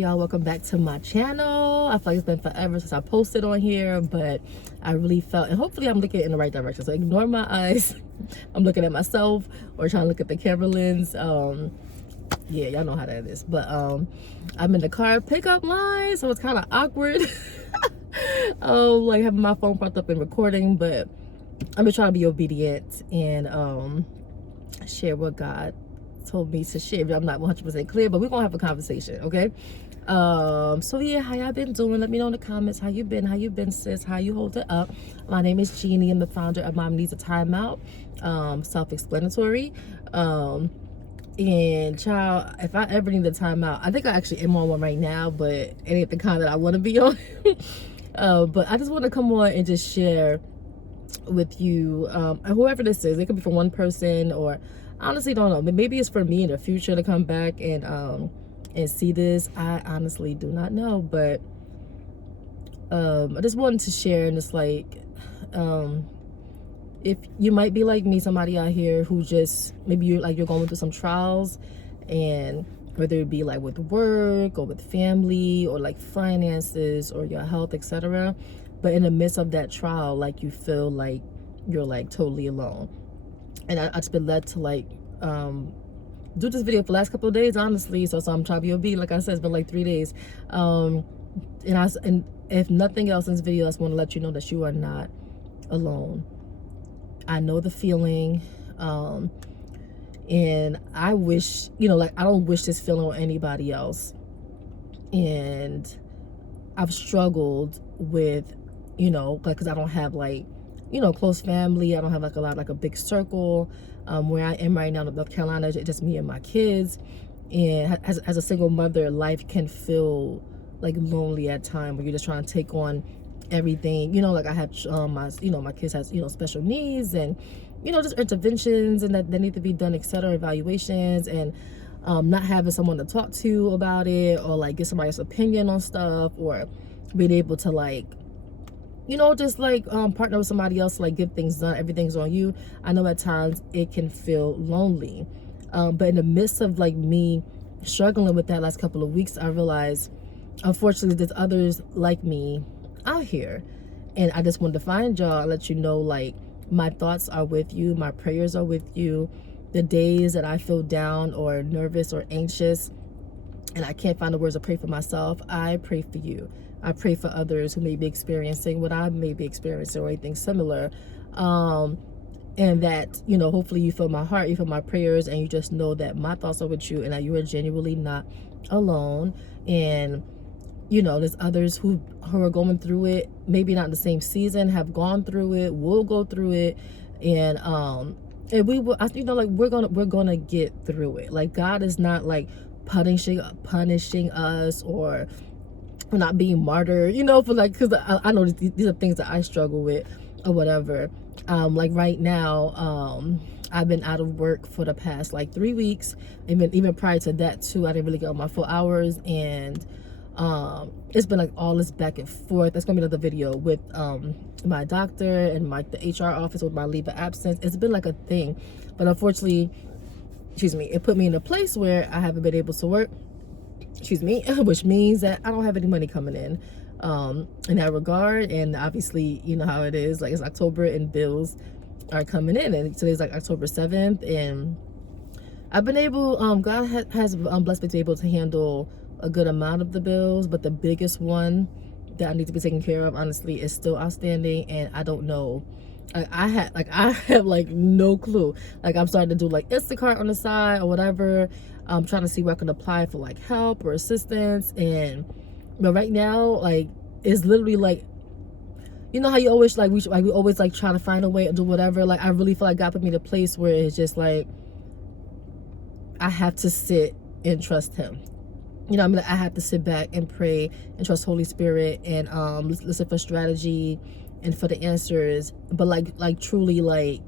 Y'all, welcome back to my channel. I feel like it's been forever since I posted on here, but I really felt, and hopefully I'm looking in the right direction, so ignore my eyes. I'm looking at myself or trying to look at the camera lens. Yeah, y'all know how that is. But I'm in the car pickup line, so it's kind of awkward. Like having my phone propped up and recording, but I'm gonna try to be obedient and share what God told me to share. I'm not 100% clear, but we're gonna have a conversation, okay? So yeah, how y'all been doing? Let me know in the comments how you been, sis, how you hold it up. My name is Jeannie. I'm the founder of Mom Needs a Timeout. Self-explanatory. And child, if I ever need a timeout, I think I actually am on one right now, but it ain't the kind that I want to be on. But I just want to come on and just share with you, whoever this is. It could be for one person, or I honestly don't know, but maybe it's for me in the future to come back and see this. I honestly do not know, but I just wanted to share. And it's like, if you might be like me, somebody out here who just, maybe you're going through some trials, and whether it be like with work or with family or like finances or your health, etc., but in the midst of that trial, like you feel like you're like totally alone. And I just been led to like do this video for the last couple of days, honestly. So I'm trying to be obedient. Like I said, it's been like 3 days. And if nothing else in this video, I just want to let you know that you are not alone. I know the feeling, and I wish, like, I don't wish this feeling on anybody else. And I've struggled with, like, because I don't have like, close family. I don't have like a big circle. Where I am right now in North Carolina, it's just me and my kids. And as a single mother, life can feel like lonely at times, where you're just trying to take on everything. Like I have my kids has special needs, and just interventions and that need to be done, etc., evaluations, and not having someone to talk to about it, or like get somebody's opinion on stuff, or being able to like just like partner with somebody else to like get things done. Everything's on you. I know at times it can feel lonely, but in the midst of like me struggling with that last couple of weeks, I realized, unfortunately, there's others like me out here. And I just wanted to find y'all, let you know, like, my thoughts are with you, my prayers are with you. The days that I feel down or nervous or anxious and I can't find the words to pray for myself, I pray for you. I pray for others who may be experiencing what I may be experiencing or anything similar. And that, hopefully you feel my heart, you feel my prayers, and you just know that my thoughts are with you and that you are genuinely not alone. And there's others who are going through it, maybe not in the same season, have gone through it, will go through it, and we will, like, we're gonna get through it. Like, God is not like punishing us, or we're not being martyred, for like, because I know these are things that I struggle with or whatever. Like right now, I've been out of work for the past like 3 weeks. Even prior to that too, I didn't really get on my full hours, and it's been like all this back and forth. That's gonna be another video with my doctor and the HR office with my leave of absence. It's been like a thing, but unfortunately, it put me in a place where I haven't been able to work, which means that I don't have any money coming in that regard. And obviously, you know how it is, like, it's October and bills are coming in, and today's like October 7th, and I've been able, God has blessed me to be able to handle a good amount of the bills, but the biggest one that I need to be taken care of, honestly, is still outstanding. And I don't know, I have like no clue. Like, I'm starting to do like Instacart on the side or whatever. I'm trying to see where I can apply for like help or assistance. But right now, like, it's literally like, how you always like, we always like try to find a way to do whatever. Like, I really feel like God put me in a place where it's just like, I have to sit and trust him. I have to sit back and pray and trust Holy Spirit, and listen for strategy and for the answers. But like truly, like,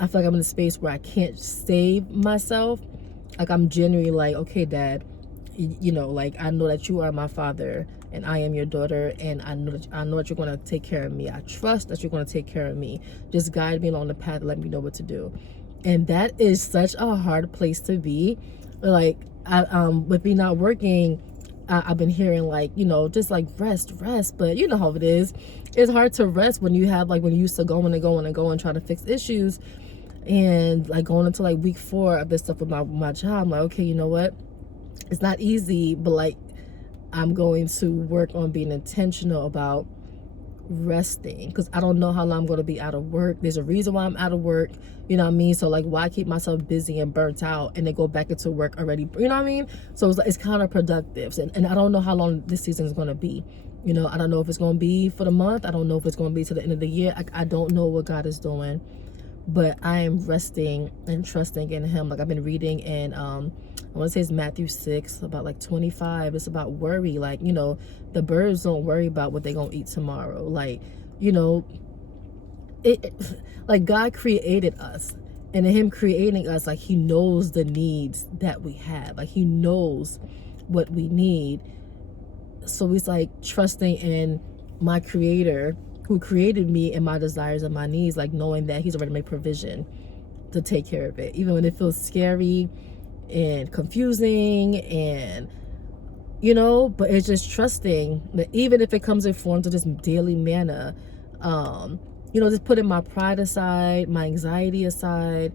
I feel like I'm in a space where I can't save myself. Like, I'm genuinely like, okay, Dad, like, I know that you are my father and I am your daughter, and I know that you're going to take care of me. I trust that you're going to take care of me. Just guide me along the path and let me know what to do. And that is such a hard place to be. Like, with me not working, I've been hearing like, just like rest, but you know how it is. It's hard to rest when you have like, when you used to going and going and going trying to fix issues, and like going into like week 4 of this stuff with my job. I'm like, okay, you know what? It's not easy, but like I'm going to work on being intentional about resting, because I don't know how long I'm going to be out of work. There's a reason why I'm out of work, you know what I mean? So like, why keep myself busy and burnt out and then go back into work already, you know what I mean? So it's counterproductive, and I don't know how long this season is going to be. I don't know if it's going to be for the month. I don't know if it's going to be to the end of the year. I don't know what God is doing, but I am resting and trusting in him. Like I've been reading, and I want to say it's Matthew 6, about like 25. It's about worry. Like, the birds don't worry about what they're going to eat tomorrow. Like, like God created us, and in him creating us, like he knows the needs that we have. Like he knows what we need. So it's like trusting in my creator who created me and my desires and my needs, like knowing that he's already made provision to take care of it, even when it feels scary and confusing, and but it's just trusting that even if it comes in forms of this daily manna, just putting my pride aside, my anxiety aside,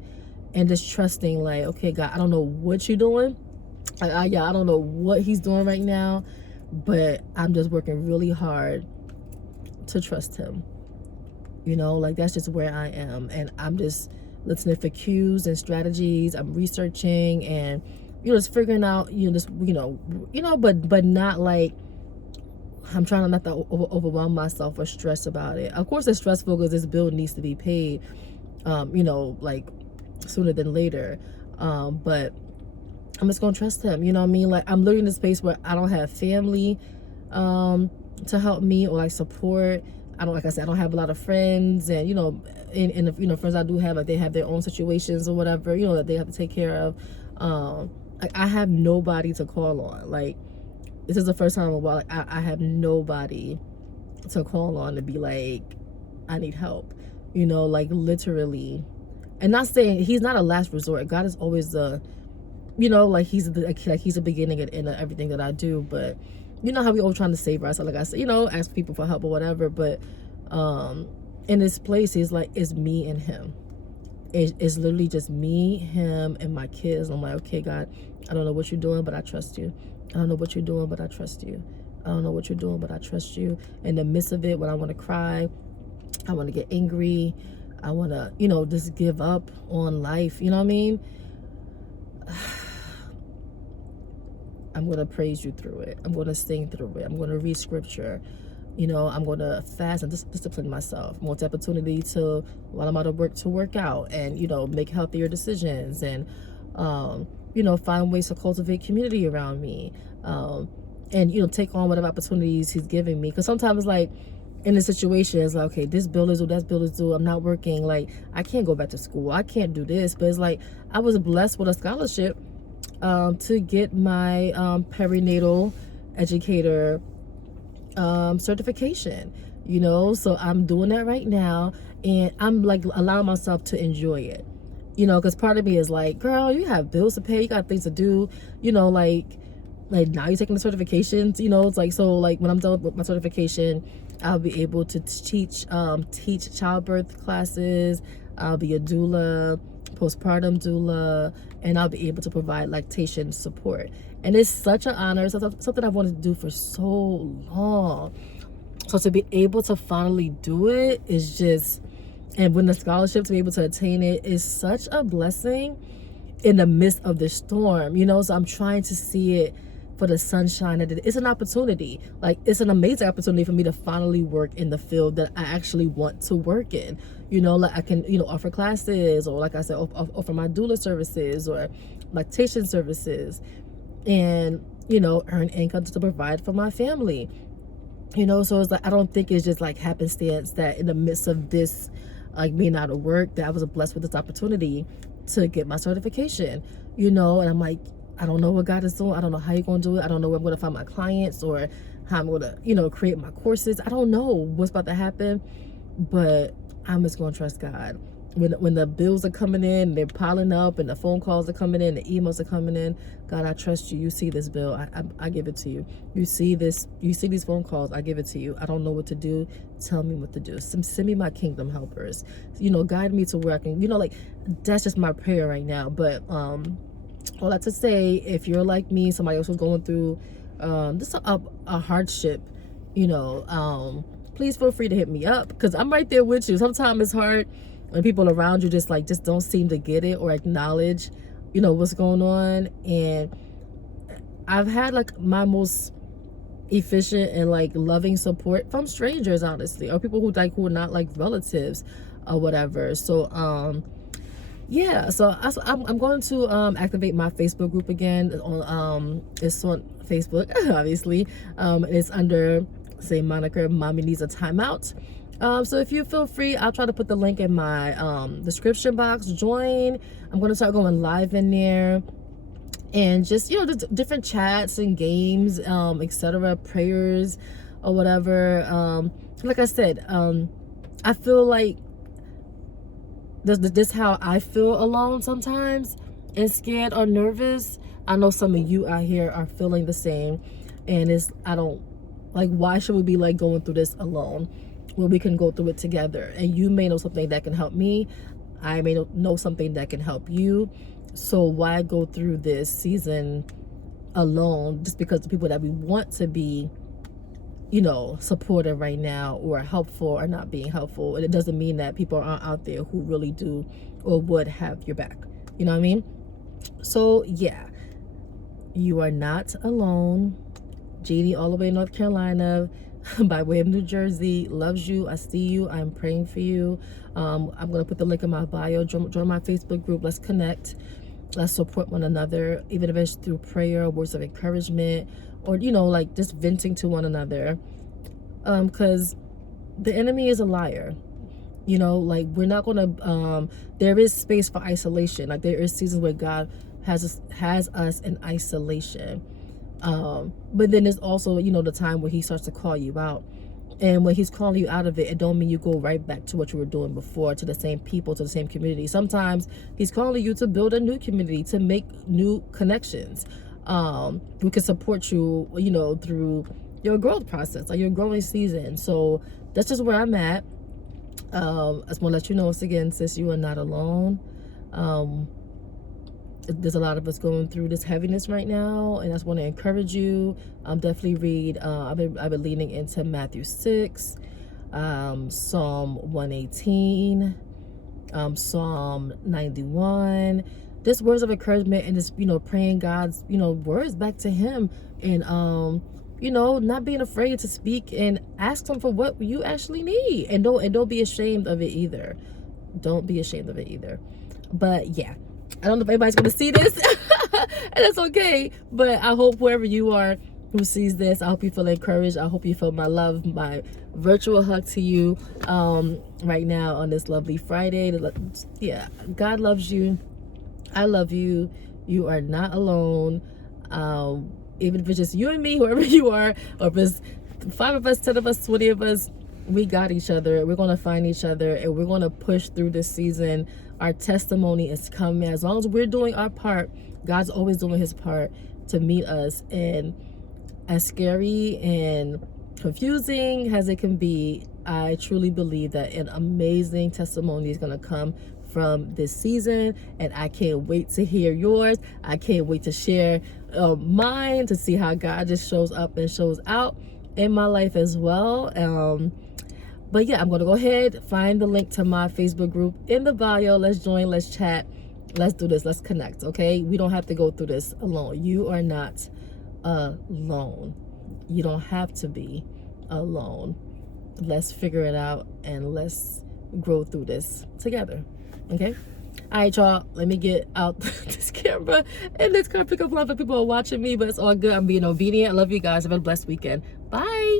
and just trusting like, okay, God, I don't know what you're doing. I don't know what he's doing right now, but I'm just working really hard to trust him. Like that's just where I am, and I'm just listening for cues and strategies. I'm researching and just figuring out but not like I'm trying not to overwhelm myself or stress about it. Of course it's stressful because this bill needs to be paid like sooner than later, but I'm just gonna trust him. You know what I mean? Like I'm living in a space where I don't have family to help me or like support. Like I said, I don't have a lot of friends, and the friends I do have, like they have their own situations or whatever, that they have to take care of. Like I have nobody to call on. Like this is the first time in a while, like I have nobody to call on to be like, I need help, like literally. And not saying he's not a last resort. God is always the, like he's the beginning and end of everything that I do. But you know how we always trying to save ourselves, like I said, ask people for help or whatever. But in this place, it's me and him. It's literally just me, him, and my kids. I'm like, okay, God, I don't know what you're doing, but I trust you. I don't know what you're doing, but I trust you. I don't know what you're doing, but I trust you. In the midst of it, when I want to cry, I want to get angry, I want to, just give up on life. You know what I mean? I'm going to praise you through it. I'm going to sing through it. I'm going to read scripture. I'm going to fast and discipline myself. I want the opportunity to, while I'm out of work, to work out and, make healthier decisions and, find ways to cultivate community around me. And, take on whatever opportunities he's giving me. Because sometimes, like, in the situation, it's like, okay, this bill is due, that bill is due. I'm not working. Like, I can't go back to school. I can't do this. But it's like, I was blessed with a scholarship to get my perinatal educator certification, so I'm doing that right now, and I'm like allowing myself to enjoy it, because part of me is like, girl, you have bills to pay, you got things to do, like now you're taking the certifications, it's like, so like when I'm done with my certification, I'll be able to teach childbirth classes. I'll be a doula, postpartum doula, and I'll be able to provide lactation support. And it's such an honor. It's something I've wanted to do for so long. So to be able to finally do it is just, and win the scholarship, to be able to attain it is such a blessing in the midst of the storm, So I'm trying to see it for the sunshine. It's an opportunity. Like, it's an amazing opportunity for me to finally work in the field that I actually want to work in. Like I can, offer classes, or like I said, offer my doula services or lactation services, and, earn income to provide for my family. So it's like, I don't think it's just like happenstance that in the midst of this, like being out of work, that I was blessed with this opportunity to get my certification, and I'm like, I don't know what God is doing. I don't know how you're going to do it. I don't know where I'm going to find my clients or how I'm going to, create my courses. I don't know what's about to happen, but I'm just going to trust God. when the bills are coming in, they're piling up, and the phone calls are coming in, the emails are coming in. God, I trust you. You see this bill, I give it to you. You see this, you see these phone calls, I give it to you. I don't know what to do. Tell me what to do. Send me my kingdom helpers. Guide me to where I can. Like that's just my prayer right now. But all that to say, if you're like me, somebody else was going through just a hardship, please feel free to hit me up, because I'm right there with you. Sometimes it's hard when people around you just don't seem to get it or acknowledge, what's going on. And I've had my most efficient and loving support from strangers, honestly, or people who are not relatives or whatever. So yeah, so I'm going to activate my Facebook group again. It's on Facebook, obviously. It's under same moniker, Mommy Needs a Timeout. So if you feel free, I'll try to put the link in my description box. Join. I'm going to start going live in there, and just just different chats and games, etc., prayers or whatever. Like I said, I feel like this how I feel alone sometimes, and scared or nervous. I know some of you out here are feeling the same, and I don't why should we be going through this alone when we can go through it together? And you may know something that can help me, I may know something that can help you. So why go through this season alone, just because the people that we want to be supportive right now or helpful are not being helpful? And it doesn't mean that people aren't out there who really do or would have your back. You know what I mean? So yeah, you are not alone. Jeannie, all the way in North Carolina, by way of New Jersey, loves you. I see you. I'm praying for you. I'm going to put the link in my bio. Join my Facebook group. Let's connect. Let's support one another, even if it's through prayer, words of encouragement, or just venting to one another. Because the enemy is a liar. We're not gonna. There is space for isolation. There is seasons where God has us in isolation. But then there's also the time where he starts to call you out. And when he's calling you out of it don't mean you go right back to what you were doing before, to the same people, to the same community. Sometimes he's calling you to build a new community, to make new connections, who can support you, through your growth process, your growing season. So that's just where I'm at. I just want to let you know once again, sis, you are not alone. There's a lot of us going through this heaviness right now, and I just want to encourage you. Definitely read. I've been leaning into Matthew 6, Psalm 118, Psalm 91. Just words of encouragement, and just praying God's words back to Him, and not being afraid to speak and ask Him for what you actually need, and don't be ashamed of it either. Don't be ashamed of it either. But yeah. I don't know if anybody's going to see this, and it's okay. But I hope wherever you are who sees this, I hope you feel encouraged. I hope you feel my love, my virtual hug to you right now on this lovely Friday. Yeah, God loves you. I love you. You are not alone. Even if it's just you and me, whoever you are, or if it's 5 of us, 10 of us, 20 of us, we got each other. We're going to find each other, and we're going to push through this season. Our testimony is coming. As long as we're doing our part, God's always doing his part to meet us. And as scary and confusing as it can be, I truly believe that an amazing testimony is going to come from this season, and I can't wait to hear yours. I can't wait to share mine, to see how God just shows up and shows out in my life as well. But yeah, I'm going to go ahead, find the link to my Facebook group in the bio. Let's join, let's chat, let's do this, let's connect, okay? We don't have to go through this alone. You are not alone. You don't have to be alone. Let's figure it out, and let's grow through this together, okay? All right, y'all, let me get out this camera and let's kind of pick up a lot of people are watching me, but it's all good. I'm being obedient. I love you guys. Have a blessed weekend. Bye.